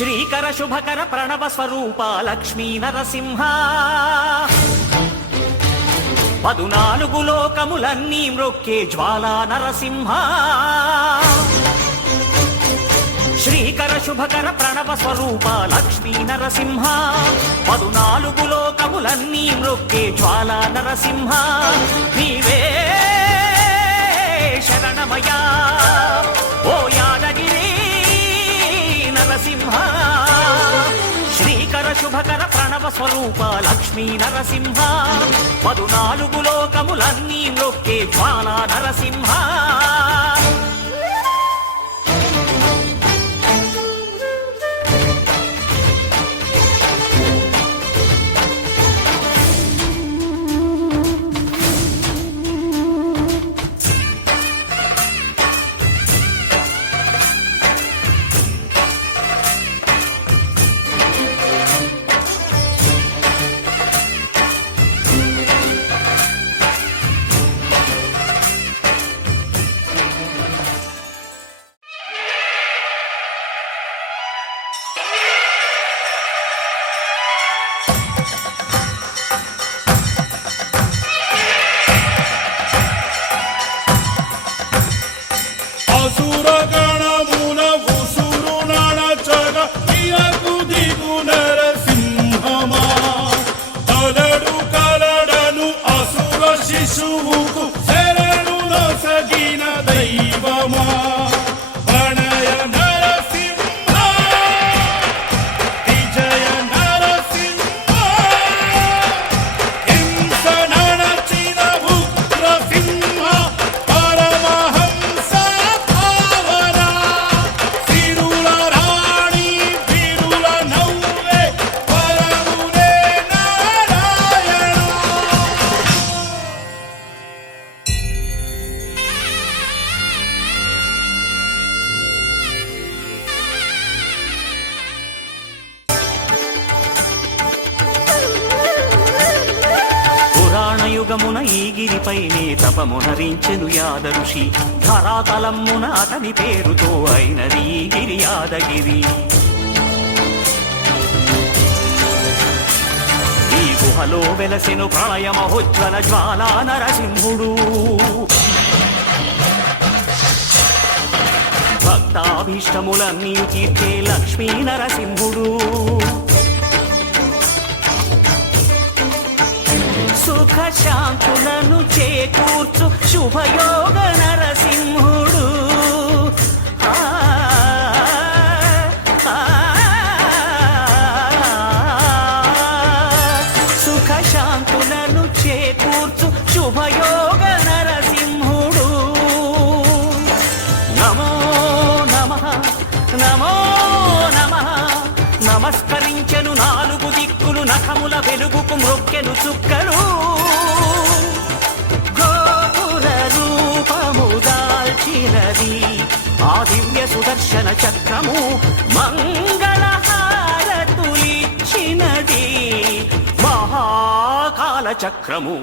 శ్రీకర శుభకర ప్రణవ స్వరూప లక్ష్మీ నరసింహ 14 లోకములన్నీ మ్రొక్కే జ్వాలా నరసింహ శ్రీకర శుభకర ప్రణవ స్వరూప లక్ష్మీ నరసింహ 14 లోకములన్నీ మ్రొక్కే జ్వాలా నరసింహ నీవే శరణమయ్యా ఓ యాదగిరి నరసింహ శ్రీకర శుభకర ప్రణవ స్వరూప లక్ష్మీ నరసింహ 14 లోకములన్నీ మ్రొక్కే జ్వాలా నరసింహ యుగమున ఈ గిరిపైనే తపమునరించెను యాద ఋషి ధరాతలమ్మున అతని పేరుతో అయినది ఈ గిరి యాదగిరి ఈ గుహలో వెలసెను ప్రళయ మహోజ్వల జ్వాలా నరసింహుడు భక్తాభీష్టములన్నీ తీర్చే లక్ష్మీ నరసింహుడు సుఖ శాంతులను చేకూర్చు శుభయోగ నరసింహుడు సుఖ శాంతులను చేకూర్చు శుభయోగ నరసింహుడు నమో నమః నమో నమః నమస్కరించెను 4 దిక్కులు నఖముల వెలుగుకు మ్రొక్కెను చుక్కలు గోపుర రూపము దాల్చినది ఆ దివ్య సుదర్శన చక్రము మంగళహారతులిచ్చినది మహాకాల చక్రము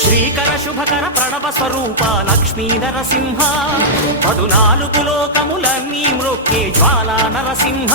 శ్రీకర శుభకర ప్రణవ స్వరూప లక్ష్మీ నరసింహ 14 లోకములన్నీ మ్రొక్కే జ్వాలా నరసింహ